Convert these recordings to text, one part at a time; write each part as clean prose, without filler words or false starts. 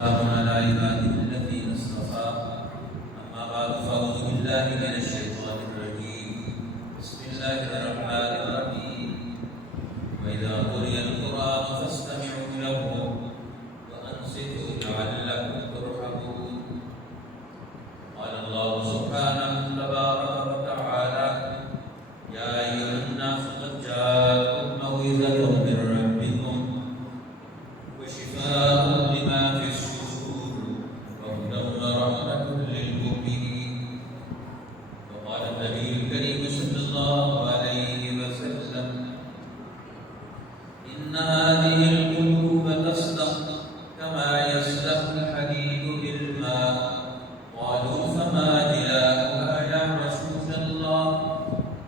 على عباده الذين اصطفى أما بعد فأعوذ بالله من الشيطان الرجيم بسم الله الرحمن الرحيم وإذا قرئ القرآن فاستمعوا له وأنصتوا لعلكم ترحمون قال الله سبحانه تبارك وتعالى يا أيها الناس قد جاءتكم موعظة من ربكم وشفاء لما في الصدور وهدى ورحمة للمؤمنين وقال النبي الكريم صلى الله عليه وسلم إن هذه القلوب تصدق كما يصدق الحديد بالماء قالوا فما جلاؤها يا رسول الله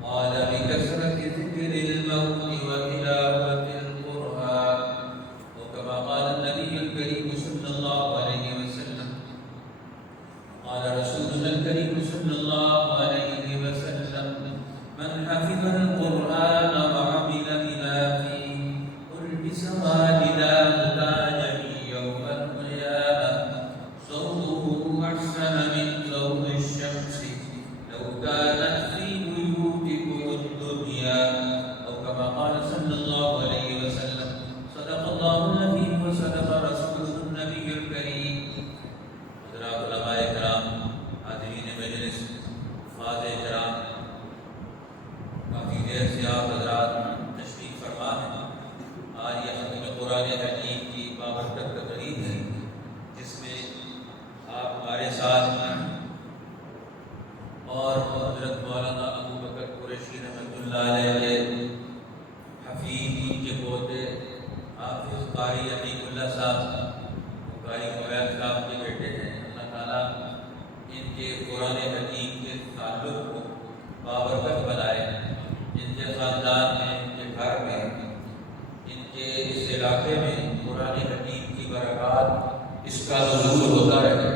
قال بكثرة ذكر الموت وتلاوة القرآن وكما قال النبي الكريم صلى الله عليه وسلم قال رسولنا الكريم صلى الله عليه وسلم من حفظ القرآن وعمل بما فيه ألبس والداه تاجا يوم القيامة صوته أحسن من ضوء الشمس لو كانت في بيوتكم الدنيا أو كما قال صلى الله عليه وسلم صدق الله النبي وصدق رسوله النبي الكريم حضرات علماء کرام حاضرین مجلس حفاظ کرام کافی دیر سے آپ حضرات تشریف فرما ہیں آج یہ ختم قرآن حکیم کی بابرکت تقریب ہے جس میں آپ ہمارے ساتھ اور حضرت مولانا ابو بکر قریشی رحمۃ اللہ علیہ کے حفیظ کے پوتے حافظ قاری عتیق اللہ صاحب قاری فویض صاحب کے بیٹے ہیں اللہ تعالیٰ ان کے قرآن حکیم کے تعلق کو بابرکت بنائے ان کے خاندان میں ان کے گھر میں ان کے اس علاقے میں قرآن حکیم کی برکات اس کا ظہور ہوتا رہے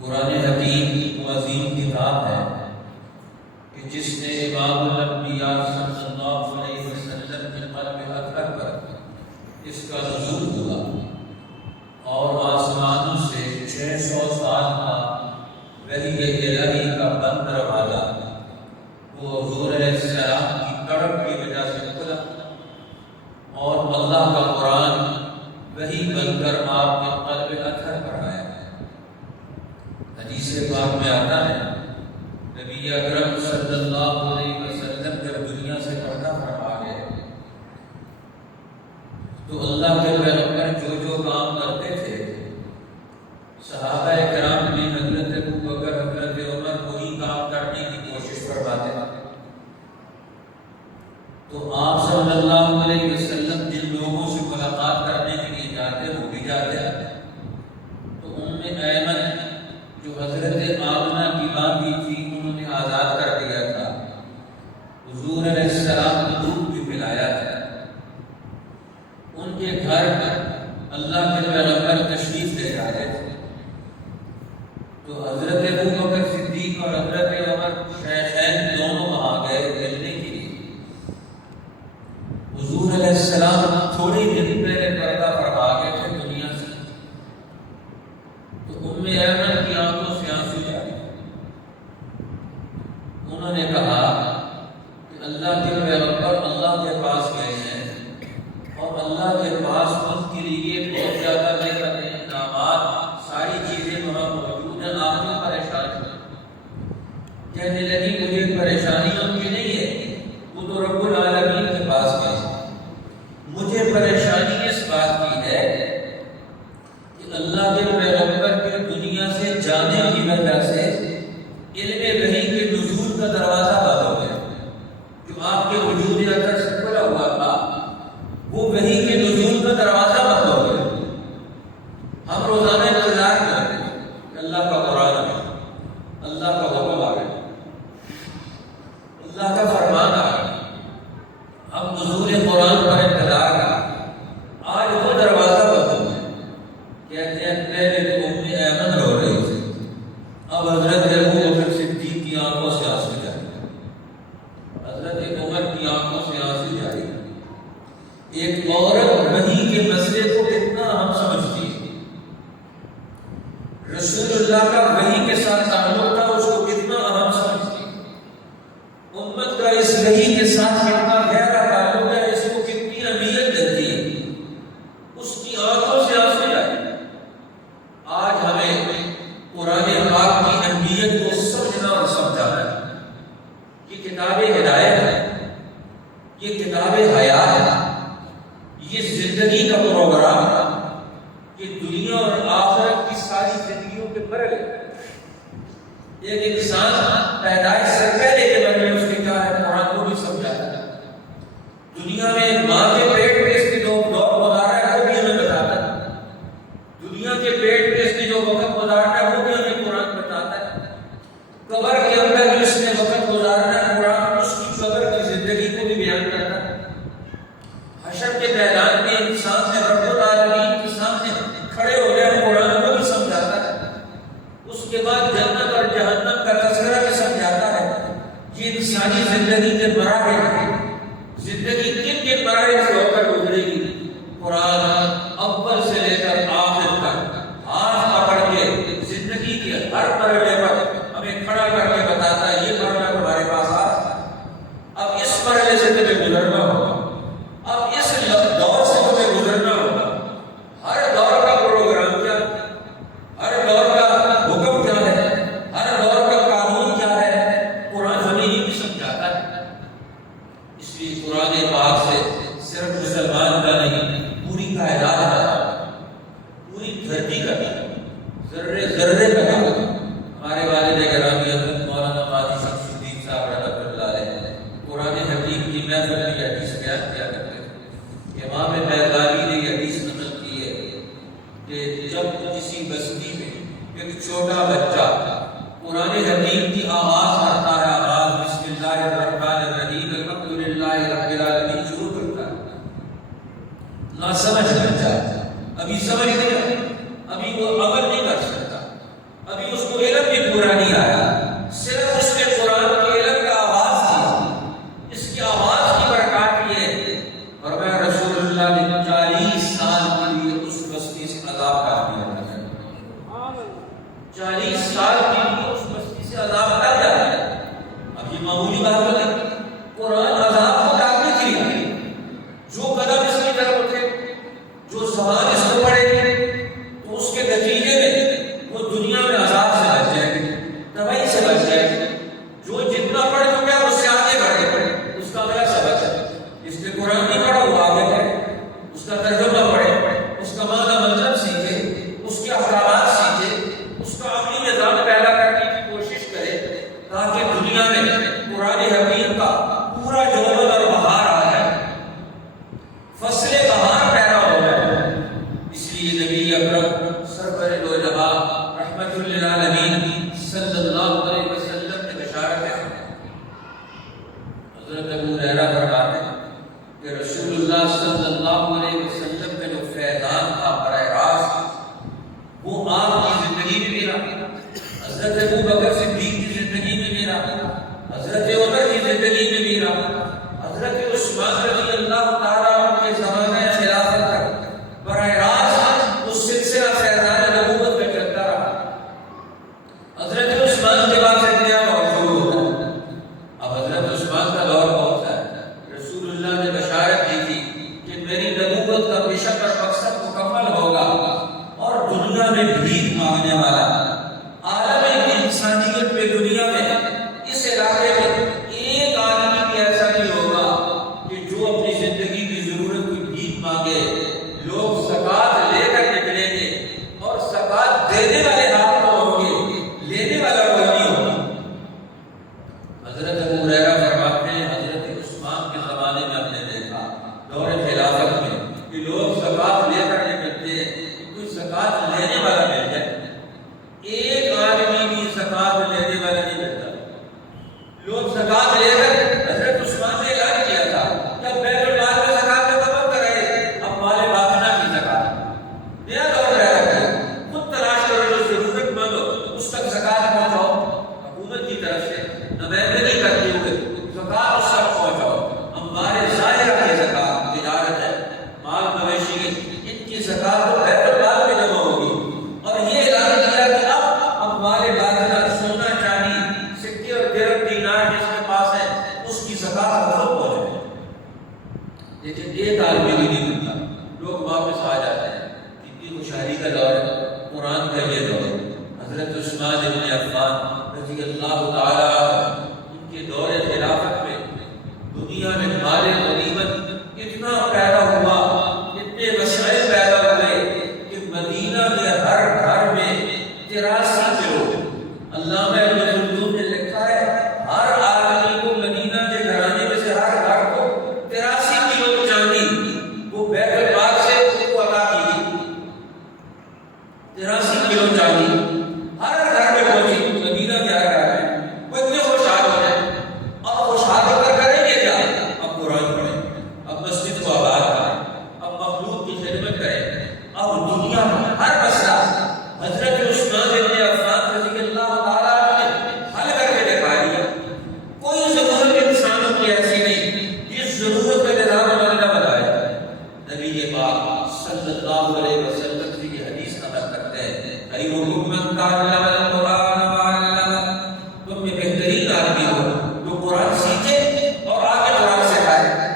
قرآن حکیم وہ عظیم کتاب ہے کہ جس نے امام الانبیاء صلی اللہ علیہ وسلم کے قلب اطہر پر اس کا نزول ہوا اور آسمانوں سے 600 سال کا وحی الہی کا بند دروازہ وہ حضور علیہ السلام کی تڑپ کی وجہ سے کھلا اور اللہ کا قرآن وحی بن کر آپ کے قلب اطہر پر آیا حدیث پاک میں آتا ہے نبی اکرم صلی اللہ علیہ وسلم جب دنیا سے پردہ فرما گئے تو اللہ کے پیغمبر جو کام کرتے تھے صحابہ کرام نے حضرت ابو بکر حضرت عمر وہی کام کرنے کی کوشش فرماتے تھے تو آپ صلی اللہ علیہ وسلم جن لوگوں سے ملاقات کرنے کے لیے جاتے وہ بھی جاتے تو ام ایمن جو حضرت آمنہ کی ماں بھی تھی انہوں نے آزاد کر دیا تھا حضور علیہ السلام کو دودھ بھی پلایا تھا ان کے گھر پر اللہ کے پیغمبر تشریف لے جا رہے تھے تو حضرت ابو بکر صدیق اور حضرت عمر شیخین دونوں وہاں گئے ملنے کے لیے حضور علیہ السلام تھوڑی دن پہلے پردہ فرما گئے تھے دنیا سے تو ام ایمن کی آنکھوں سے آنسو جاری انہوں نے کہا کہ اللہ کے پیغمبر اللہ کے پاس گئے ہیں اور اللہ کے پاس ان کے لیے بہت کی آنکھوں سے آنسو جائے۔ آج ہمیں قرآن پاک کی اہمیت کو سمجھنا اور سمجھانا ہے۔ یہ کتاب ہدایت ہے، یہ کتاب حیات ہے، یہ زندگی کا پروگرام ہے، یہ دنیا اور آخرت کی ساری زندگیوں کے مرحلے۔ ایک انسان پیدائش سے پہلے کے بارے میں اس کے کیا ہے قرآن کو بھی سمجھاتا ہے۔ دنیا میں ماں کے پیٹ میں اس کے جو دور گزارا ہے وہ بھی ہمیں بتاتا ہے۔ دنیا کے پیٹ میں اس نے جو وقت گزارنا ہے وہ بھی ہمیں قرآن بتاتا ہے۔ قبر کے اندر جو اس نے وقت گزارنا ہے قرآن اس کی قبر کی زندگی کو بھی بیان کرتا ہے۔ حشر کے میدان میں انسان سے رب العالمین کے سامنے کھڑے ہو جائے قرآن کو بھی سمجھاتا ہے۔ اس کے بعد جنت اور جہنم کا تذکرہ بھی سمجھاتا ہے۔ یہ انسانی زندگی کے مراحل ہیں، زندگی کن کن مراحل سے ہو کر گزرے گی۔ قرآن اول سے لے کر آخر تک ہاتھ پکڑ کے زندگی کے ہر مرحلے پر ہمیں کھڑا کر کے بتاتا ہے یہ مرحلہ تمہارے پاس آ رہا ہے، اب اس مرحلے سے تمہیں گزرنا ہوگا، اب اس دور سے تمہیں گزرنا ہوگا۔ ہر دور کا پروگرام کیا ہے، ہر دور کا حکم کیا ہے، ہر دور کا قانون کیا ہے، قرآن ہمیں یہ بھی سمجھاتا ہے۔ اس لیے قرآن پاک سے صرف مسلمان کا نہیں پوری کائنات کا، پوری دھرتی کا، ذرے ذرے کا ہمارے والد گرامی حضرت مولانا قاضی شمس الدین صاحب رحمۃ اللہ علیہ قرآن حکیم کی محفل میں یہ حدیث بیان کیا کرتے ہیں۔ امام بیضاوی نے یہ حدیث نقل کی ہے کہ جب کسی بستی میں ایک چھوٹا بچہ قرآن حکیم کی آواز کرتا ہے، آواز بسم اللہ الرحمن الرحیم الحمدللہ رب العالمین شروع کرتا ہے، نہ سمجھ بچہ ابھی سمجھ نہیں آئی، ابھی وہ عمل نہیں کر سکتا، ابھی اس کو علم بھی پورا نہیں آیا، صرف اس نے قرآن کے علم کا آواز کیا۔ اس کی آواز کی برکات یہ اور میں رسول اللہ نے 40 سال کے لیے اس بستی سے عذاب کر دیا، 40 سال کے لیے اس بستی سے عذاب کر دیا۔ اب یہ معمولی بات نہیں، قرآن عذاب کو ڈالنے کے لیے جو قدم اس کی طرف اٹھے، جو زبان اس کو پڑے گی تو اس کے نتیجے میں وہ دنیا میں عذاب سے بچ جائے گی، تباہی سے بچ جائے گی۔ جو جتنا پڑھ چکا ہے اس سے آگے بڑھے، اس کا اگلا سبق ہے۔ اس نے قرآن نہیں پڑھا وہ آگے بڑھے، اس کا ترجمہ پڑھے، اس کا معنی مطلب سیکھے، اس کے احکامات سیکھے، اس کا عملی نظام پیدا کرنے کی کوشش کرے تاکہ دنیا میں قرآن حکیم کا پورا جوہر اور بہار آ جائے، فصل بہار پیدا ہو جائے۔ اس لیے نبی اکرم سرور دو جہاں رحمت للعالمین صلی اللہ علیہ وسلم نے بشارت ہے۔ حضرت ابو ہریرہ فرماتے ہیں کہ رسول اللہ صلی اللہ علیہ وسلم کا جو فیضان تھا براہ راست وہ آپ کی زندگی میں بھی رہا، حضرت ابو بکر صدیق کی زندگی میں بھی رہا، حضرت عمر کی زندگی میں بھی رہا، حضرت عثمان رضی اللہ تعالیٰ عنہ کے زمانے خلافت تک براہ راست اس سلسلہ فیضان نبوت میں چلتا رہا۔ حضرت عثمان کے بعد سے نیا دور شروع ہوتا ہے۔ اب حضرت عثمان کا دور کون سا ہے؟ رسول اللہ نے بشارت دی تھی کہ میری نبوت کا مشن اور مقصد مکمل ہوگا اور دنیا میں بھیک مانگنے والا عالم انسانیت میں، دنیا میں اس علاقے میں ایک آدمی بھی ایسا نہیں ہوگا کہ جو اپنی زندگی کی ضرورت کی بھیک مانگے۔ لوگ زکوٰۃ لے کر نکلیں گے اور زکوٰۃ دینے والے ہاتھ تو ہوں گے، لینے والا کوئی نہیں ہوگا۔ حضرت ابو ہریرہ فرماتے ہیں حضرت عثمان کے زمانے میں ہم نے دیکھا دور خلافت میں کہ لوگ زکوٰۃ لے کر نکلتے ہیں، کوئی زکوٰۃ لینے والا مل جائے، 83 کلو چاندی ہر گھر میں پہنچی. مدینہ کیا کر رہے ہیں وہ اتنے خوشحال ہو جائے. اور خوشحال ہو کر کریں گے کیا؟ اب قرآن پڑھیں, اب مسجد کو آباد کریں, اب مخلوق کی خدمت کریں. اب دنیا میں ہر مسئلہ حضرت عثمان بن عفان رضی اللہ تعالیٰ نے حل کر کے دکھا دیا. کوئی ضرورت انسانوں کی ایسی نہیں جس ضرورت کا نظام انہوں نے بتایا. نبی پاک صلی اللہ علیہ وسلم سے یہ حدیث نقل کرتے ہیں, خیرکم من تعلم القرآن وعلمہ, تم میں بہترین آدمی ہو جو قرآن سیکھے اور آگے قرآن سکھائے.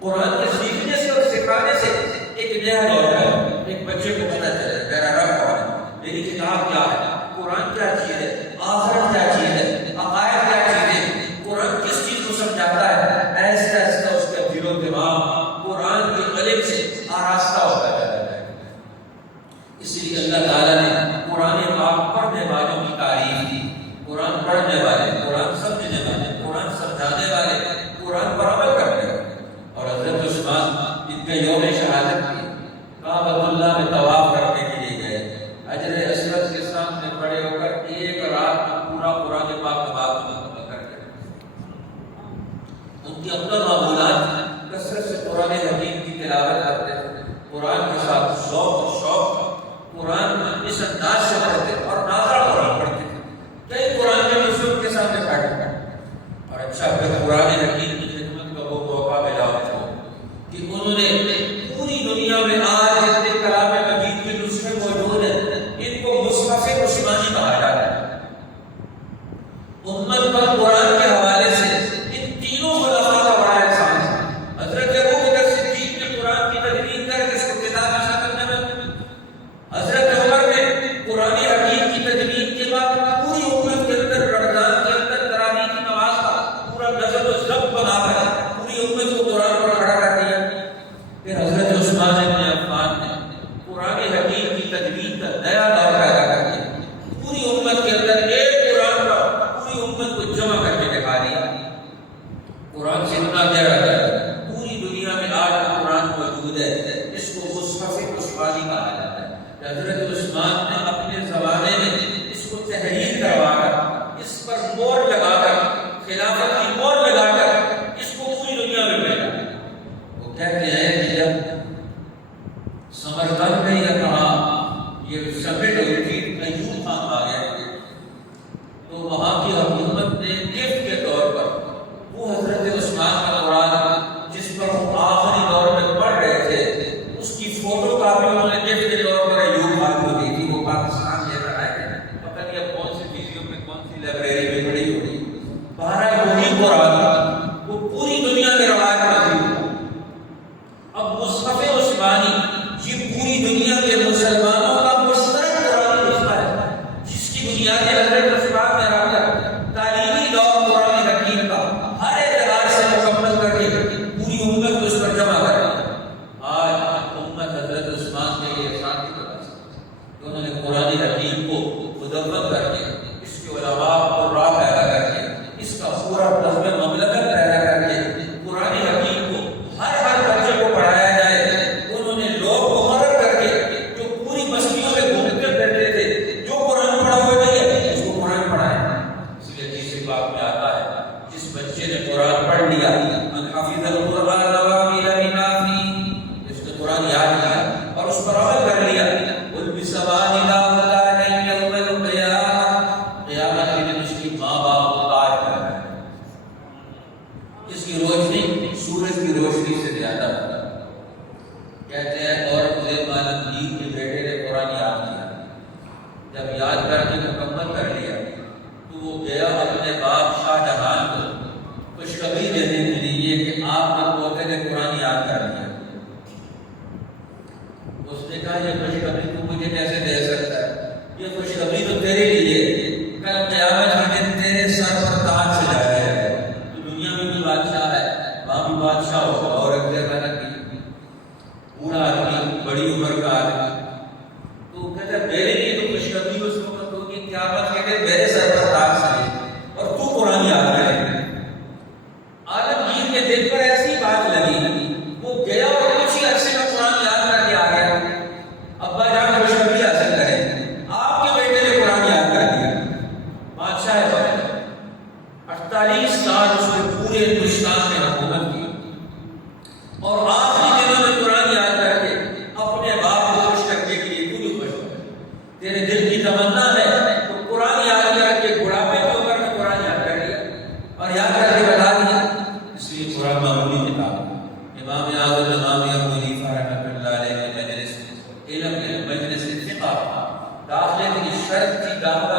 قرآن کے سیکھنے سے اور سکھانے سے ایک نیا دور ہے. ایک بچے کو پتہ چلے میرا رب کون ہے, میری کتاب کیا ہے, قرآن کیا چیز ہے, آخرت کیا چیز ہے, عقائد کیا چیز ہے, قرآن کس چیز کو سمجھاتا ہے. ایسے ایسے اس کا دل و دماغ قرآن کے علم سے آراستہ ہوتا جاتا ہے. اس لیے اللہ تعالیٰ نے قرآن پاک پڑھنے والوں کی تعریف کی. قرآن پڑھنے والے, قرآن سمجھنے والے, قرآن سمجھانے والے, قرآن پر عمل کرنے والے. اور حضرت عثمان ان کا یوم شہادت کی کعبۃ اللہ میں طواف کرنے کے لیے گئے. حجر اسود کے سامنے کھڑے ہو کر ایک رات میں پورا قرآن پاک کا باب مکمل کر گئے. ان کی اپنا معمولات کثرت سے قرآن حکیم کی تلاوت کرتے تھے, قرآن کے ساتھ شوق قرآن اس انداز سے پڑھتے اور نازل قرآن پڑھتے تھے. کئی قرآن کے نزول کے سامنے بیٹھے اور اچھا پھر قرآن حکیم کی خدمت کا وہ موقع ملا ان کو کہ انہوں نے پوری دنیا میں آج جتنے کلام مجید کے نسخے موجود ہیں ان کو مصحف عثمانی کہا جاتا ہے. امت پر قرآن کے حوالے سے ان تینوں خلفاء کا بڑا احسان ہے. حضرت ابو بکر صدیق نے قرآن کی تدوین کر کے اس کو کتاب نشر کرنے میں, حضرت عمر نے قرآن حکیم کی تدوین کے بعد پوری امت کے اندر رمضان کے اندر تراویح کی نماز کا پورا نظم و ضبط بنا کر پوری امت کو قرآن پر کھڑا کر دیا. پھر حضرت عثمان بن عفان نے قرآن حکیم کی تدوین کا نیا دور پیدا کر دیا. پوری امت کے اندر ایک قرآن پر پوری امت کو جمع کر کے دکھا دیا. قرآن سے اتنا گہرا ہے, پوری دنیا میں آج قرآن موجود ہے, اس کو مصحف عثمانی کہا جاتا ہے. حضرت عثمان نے اپنے زمانے میں اس کو تحریر کروا کر, اس پر مور لگا کر, خلافت کی مور لگا کر اس کو پوری دنیا میں بھیجا. وہ کہتے ہیں کہ جب سمرقند میں یا کہاں یہ سمٹ ہوئی تھی, ایوب خان آ گئے تو وہاں کی حکومت نے گفٹ کے طور پر وہ حضرت عثمان کا قرآن جس پر وہ آخری دور میں پڑھ رہے تھے اس کی فوٹو کاپی انہوں نے گفٹ کے طور پر ایوب خان کو دی تھی. وہ پاکستان لے کر آئے تھے, پتہ نہیں اب کون سی میوزیم میں کون سی لائبریری میں پڑی ہوگی. بہرحال وہی قرآن وہ پوری دنیا کے روایت موجود ہے. اب مصحف عثمانی یہ پوری دنیا کے مسلمانوں کا مشترک قرآن نسخہ ہے جس کی بنیاد حضرت عثمان نے رکھ کر تعلیمی دور قرآن حکیم کا ہر اعتبار سے مکمل کر کے پوری امت کو اس پر جمع کر دیا. آج امت حضرت عثمان کے لیے احسان کی طرح سے انہوں نے قرآن حکیم کو مدون کر کے اس کے علماء اور راہ پیدا کر کے اس کا پورا نظم مملکت پیدا کر کے قرآن حکیم کو ہر بچے کو پڑھایا جائے. انہوں نے لوگ مقرر کر کے جو پوری بستیوں میں گھومتے پھرتے تھے, جو قرآن پڑھا ہوا نہیں ہے اس کو قرآن پڑھائے. اس لیے حدیث پاک میں آتا ہے جس بچے نے قرآن پڑھ لیا, من حفظ القرآن وعمل بما فیہ, اس نے قرآن یاد کیا اور اس پر عمل کر لیا, والبسوان لا یوم القیامہ, قیامت کے دن اس کی ماں باپ کو تاج کرنا ہے. اس کی روشنی سورج کی روشنی سے زیادہ ہوتا ہے. کہتے ہیں اورنگزیب عالمگیر کے بیٹے نے قرآن یاد کیا, جب یاد کر کے مکمل کر لیا تو وہ گیا اپنے باپ شاہ جہان کو خوشخبری دینے کے لیے کہ آپ کے پوتے نے قرآن یاد کر لیا. اس نے کہا یہ خوشخبری تو مجھے کیسے دے سکتا ہے, یہ خوشخبری تو تیرے لیے, کل قیامت کے دن تیرے سر پر تاج سجایا ہے, تو دنیا میں بھی بادشاہ ہے وہاں بھی بادشاہ ہوگا. اورنگزیب عالمگیر بوڑھا آدمی, بڑی عمر کا آدمی, تو کہتا ہے میرے لیے تو خوشخبری اس وقت ہوگی قیامت کے دن میرے سر پر تاج سجے اور تو قرآن یاد کرے. عالمگیر کے دل پر ایسی بات لگی, وہ گیا اور کچھ ہی عرصے میں قرآن یاد کر کے آ گیا. ابا جان اور یاد کر کے بتا دیا، اس لیے قرآن معمولی کتاب ہے۔ امام اعظم امام ابو حنیفہ رحمۃ اللہ علیہ کے مجلس علم کے مجلس فقہ داخلے کی شرط کی دعوت